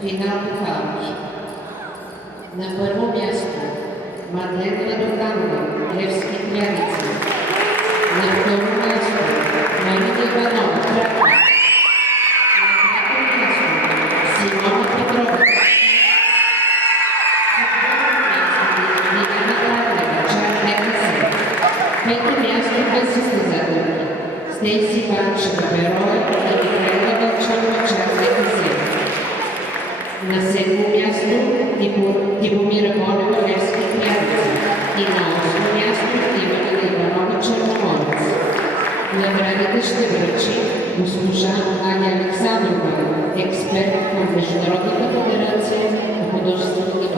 Финал Пухалович. На първо място Мадлена Радоканова, Левски Кляница. На второ място Марина Иванова, Тракия. На трето място Симона Петрова. Четвърто място Лиляна Карлева, Чак ДКС. Пето място без състезателки Стейси Банчева, Бероя и Михайла Вълчанова, Чак ДКС. На седмо място Тихомира Болева, Левски Кляница. И на осмо място Ивана Иванова, Черноморец. Наградите ще връчи госпожа Аня Александрова, експерт на Международната федерация на художествените